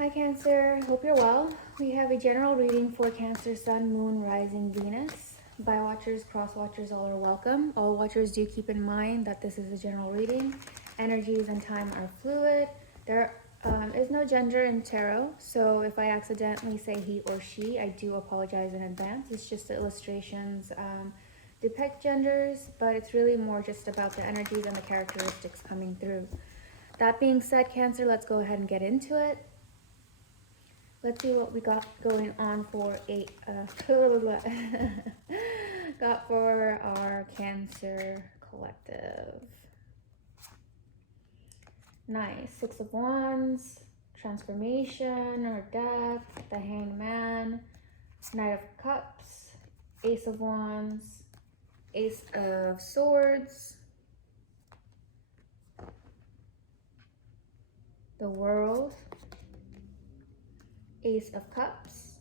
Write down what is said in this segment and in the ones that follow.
Hi Cancer, hope you're well. We have a general reading for Cancer, Sun, Moon, Rising, Venus. By watchers, cross watchers, all are welcome. All watchers do keep in mind that this is a general reading. Energies and time are fluid. There is no gender in tarot, so if I accidentally say he or she, I do apologize in advance. It's just the illustrations depict genders, but it's really more just about the energies and the characteristics coming through. That being said, Cancer, let's go ahead and get into it. Let's see what we got going on for got for our Cancer collective. Nice. 6 of Wands, transformation or death, the Hanged Man, Knight of Cups, Ace of Wands, Ace of Swords, the World, Ace of Cups,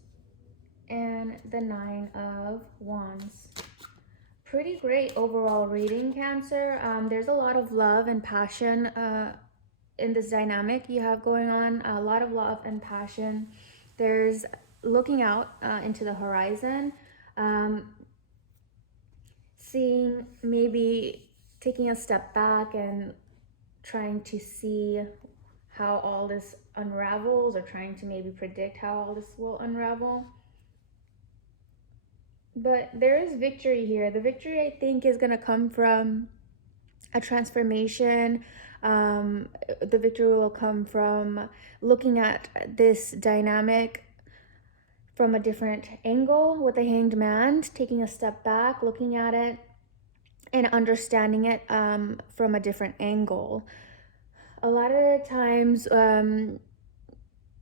and the 9 of Wands. Pretty great overall reading, Cancer. There's a lot of love and passion in this dynamic you have going on. A lot of love and passion. There's looking out into the horizon, seeing, maybe taking a step back and trying to see how all this unravels, or trying to maybe predict how all this will unravel. But there is victory here. The victory, I think, is going to come from a transformation. The victory will come from looking at this dynamic from a different angle with the Hanged Man, taking a step back, looking at it and understanding it from a different angle. A lot of times,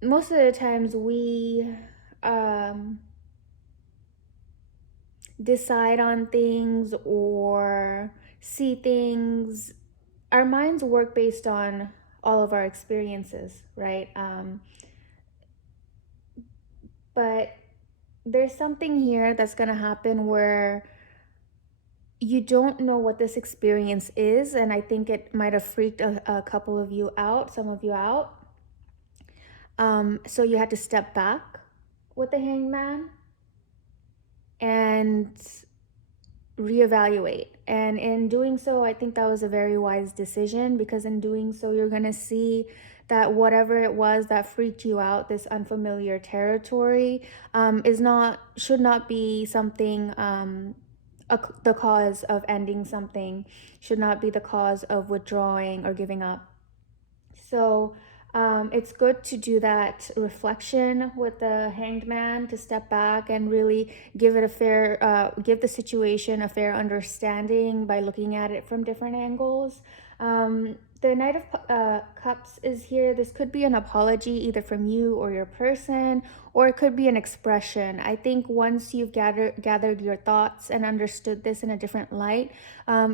most of the times we decide on things or see things. Our minds work based on all of our experiences, right? But there's something here that's going to happen where you don't know what this experience is, and I think it might have freaked a couple of you out, some of you out. So you had to step back with the Hanged Man and reevaluate. And in doing so, I think that was a very wise decision, because in doing so, you're going to see that whatever it was that freaked you out, this unfamiliar territory, should not be something, the cause of ending something, should not be the cause of withdrawing or giving up. So it's good to do that reflection with the Hanged Man, to step back and really give it a fair, give the situation a fair understanding by looking at it from different angles. The Knight of Cups is here. This could be an apology either from you or your person, or it could be an expression. I think once you've gathered your thoughts and understood this in a different light,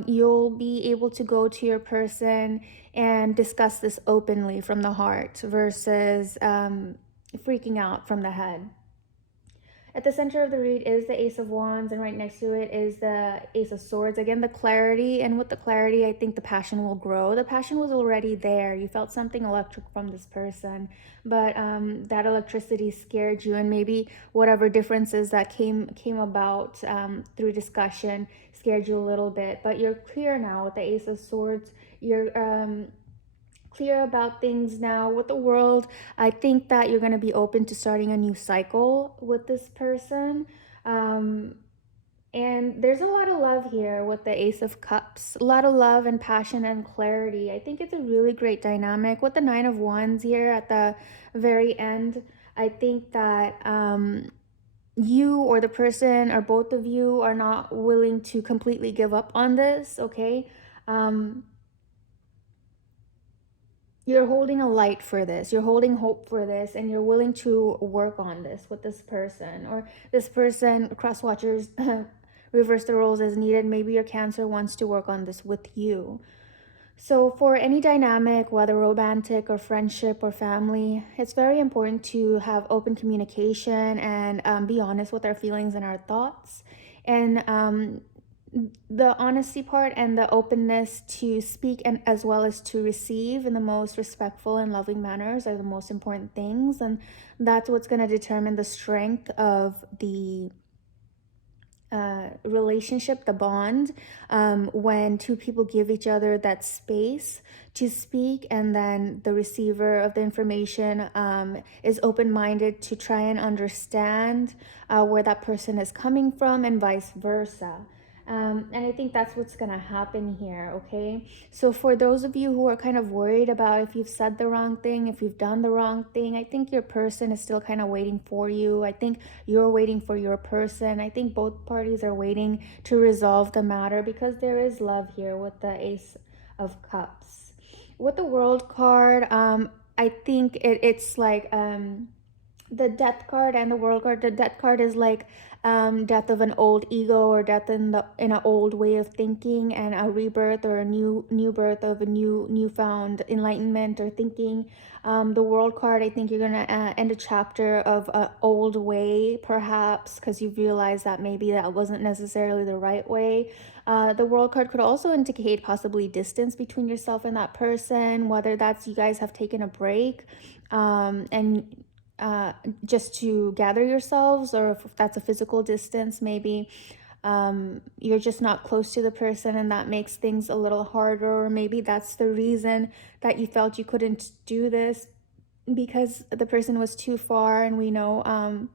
you'll be able to go to your person and discuss this openly from the heart versus freaking out from the head. At the center of the read is the Ace of Wands, and right next to it is the Ace of Swords. Again, the clarity, and with the clarity, I think the passion will grow. The passion was already there. You felt something electric from this person, but that electricity scared you, and maybe whatever differences that came about through discussion scared you a little bit. But you're clear now with the Ace of Swords. You're clear about things now with the World. I think that you're going to be open to starting a new cycle with this person. And there's a lot of love here with the Ace of Cups. A lot of love and passion and clarity. I think it's a really great dynamic. With the 9 of Wands here at the very end, I think that you or the person or both of you are not willing to completely give up on this, okay? You're holding a light for this, you're holding hope for this, and you're willing to work on this with this person, or this person, cross watchers, reverse the roles as needed. Maybe your Cancer wants to work on this with you. So for any dynamic, whether romantic or friendship or family, it's very important to have open communication and be honest with our feelings and our thoughts, and the honesty part and the openness to speak and as well as to receive in the most respectful and loving manners are the most important things, and that's what's going to determine the strength of the relationship, the bond, when two people give each other that space to speak, and then the receiver of the information is open-minded to try and understand where that person is coming from, and vice versa. And I think that's what's gonna happen here, okay? So for those of you who are kind of worried about if you've said the wrong thing, if you've done the wrong thing, I think your person is still kind of waiting for you. I think you're waiting for your person. I think both parties are waiting to resolve the matter, because there is love here with the Ace of Cups. With the World card, I think it's like the Death card and the World card. The Death card is like death of an old ego, or death in an old way of thinking, and a rebirth or a new birth of a newfound enlightenment or thinking. The World card, I think you're gonna end a chapter of an old way, perhaps because you realize that maybe that wasn't necessarily the right way. The World card could also indicate possibly distance between yourself and that person, whether that's you guys have taken a break and just to gather yourselves, or if that's a physical distance, maybe you're just not close to the person and that makes things a little harder, or maybe that's the reason that you felt you couldn't do this because the person was too far. And we know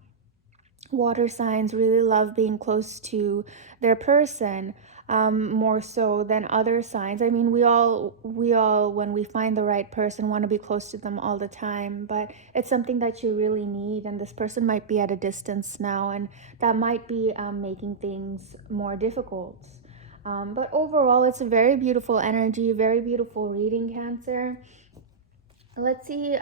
water signs really love being close to their person, more so than other signs. I mean, we all, when we find the right person, want to be close to them all the time, but it's something that you really need, and this person might be at a distance now, and that might be making things more difficult. But overall, it's a very beautiful energy, very beautiful reading, Cancer. Let's see,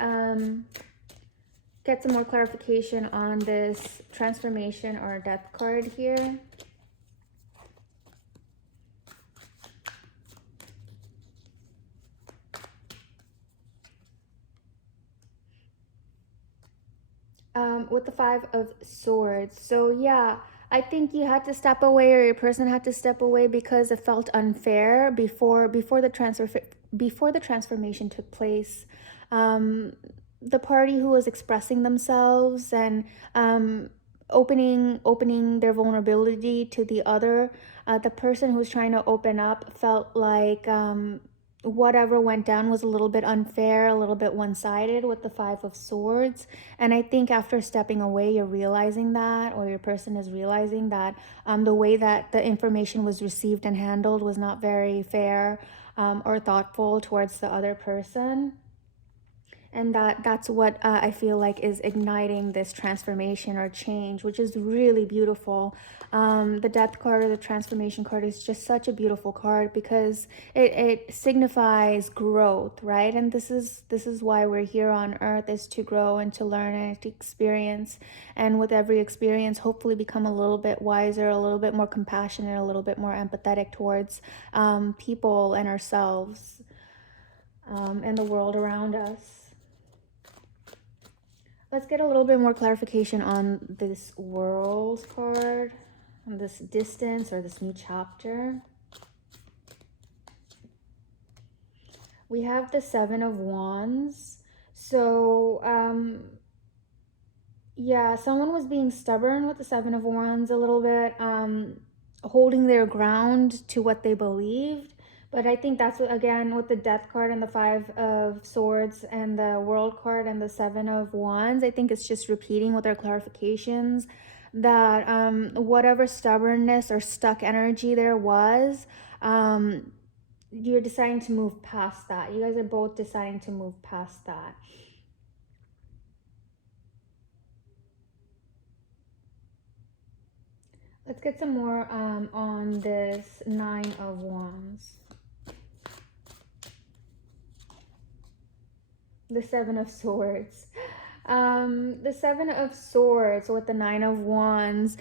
get some more clarification on this transformation or death card here. With the Five of Swords. So yeah, I think you had to step away, or your person had to step away, because it felt unfair before the transformation took place. The party who was expressing themselves and opening their vulnerability to the other, the person who was trying to open up felt like whatever went down was a little bit unfair, a little bit one-sided with the Five of Swords. And I think after stepping away, you're realizing that, or your person is realizing that the way that the information was received and handled was not very fair or thoughtful towards the other person. And that's what I feel like is igniting this transformation or change, which is really beautiful. The Death card, or the transformation card, is just such a beautiful card, because it signifies growth, right? And this is why we're here on earth, is to grow and to learn and to experience. And with every experience, hopefully become a little bit wiser, a little bit more compassionate, a little bit more empathetic towards people and ourselves and the world around us. Let's get a little bit more clarification on this World card, on this distance or this new chapter. We have the Seven of Wands. So, yeah, someone was being stubborn with the Seven of Wands a little bit, holding their ground to what they believed. But I think that's what, again, with the Death card and the Five of Swords and the World card and the Seven of Wands, I think it's just repeating with their clarifications that whatever stubbornness or stuck energy there was, you're deciding to move past that. You guys are both deciding to move past that. Let's get some more on this Nine of Wands. The Seven of Swords. The Seven of Swords with the Nine of Wands.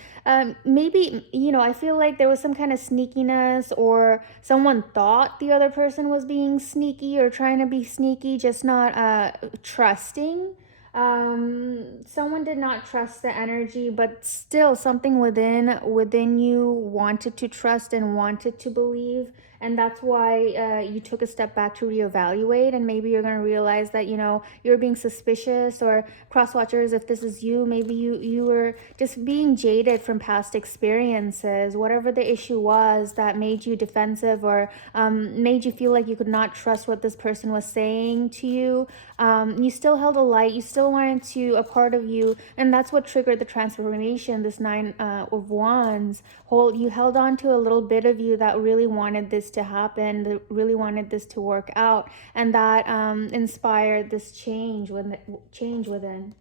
Maybe, you know, I feel like there was some kind of sneakiness, or someone thought the other person was being sneaky or trying to be sneaky, just not trusting. Someone did not trust the energy, but still something within you wanted to trust and wanted to believe, and that's why you took a step back to reevaluate. And maybe you're going to realize that, you know, you're being suspicious, or cross watchers, if this is you, maybe you were just being jaded from past experiences, whatever the issue was that made you defensive, or made you feel like you could not trust what this person was saying to you. You still held a light, you still wanted to, a part of you, and that's what triggered the transformation. This Nine of Wands, you held on to a little bit of you that really wanted this to happen, that really wanted this to work out, and that inspired this change within.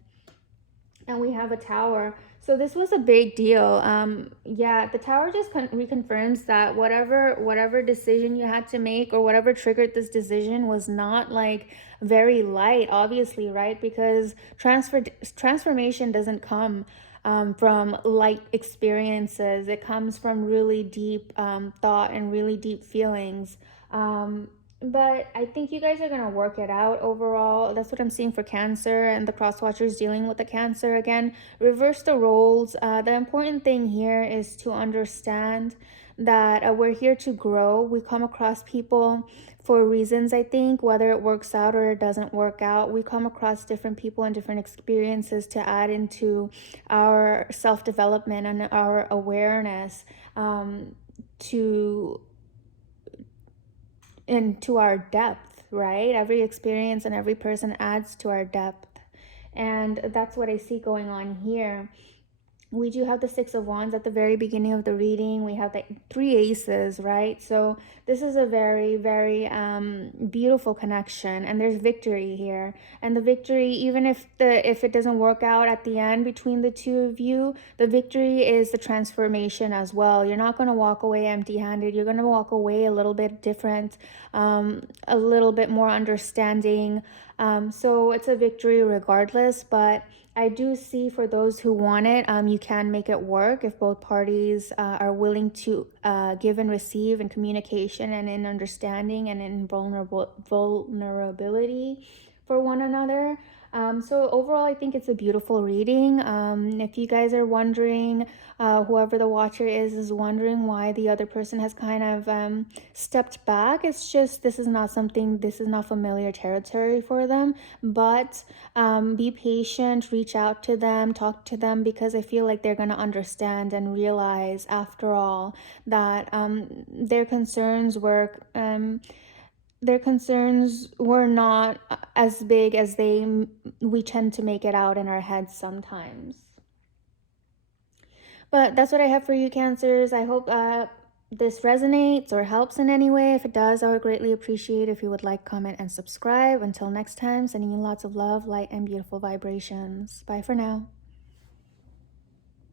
And we have a Tower. So this was a big deal. Yeah, the Tower just reconfirms that whatever decision you had to make, or whatever triggered this decision, was not like very light, obviously, right? Because transformation doesn't come from light experiences. It comes from really deep thought and really deep feelings. But I think you guys are going to work it out overall. That's what I'm seeing for Cancer, and the cross watchers dealing with the Cancer again. Reverse the roles. The important thing here is to understand that we're here to grow. We come across people for reasons, I think, whether it works out or it doesn't work out. We come across different people and different experiences to add into our self-development and our awareness, to into our depth, right? Every experience and every person adds to our depth. And that's what I see going on here. We do have the Six of Wands at the very beginning of the reading. We have the three aces, right? So this is a very, very beautiful connection, and there's victory here. And the victory, even if it doesn't work out at the end between the two of you, the victory is the transformation as well. You're not going to walk away empty-handed. You're going to walk away a little bit different, a little bit more understanding. So it's a victory regardless, but I do see, for those who want it, you can make it work if both parties are willing to give and receive in communication and in understanding and in vulnerability for one another. So overall, I think it's a beautiful reading. If you guys are wondering, whoever the watcher is wondering why the other person has kind of stepped back, it's just this is not familiar territory for them. But be patient, reach out to them, talk to them, because I feel like they're going to understand and realize, after all, that their concerns were not as big as we tend to make it out in our heads sometimes. But that's what I have for you, Cancers. I hope this resonates or helps in any way. If it does, I would greatly appreciate if you would like, comment, and subscribe. Until next time, sending you lots of love, light, and beautiful vibrations. Bye for now.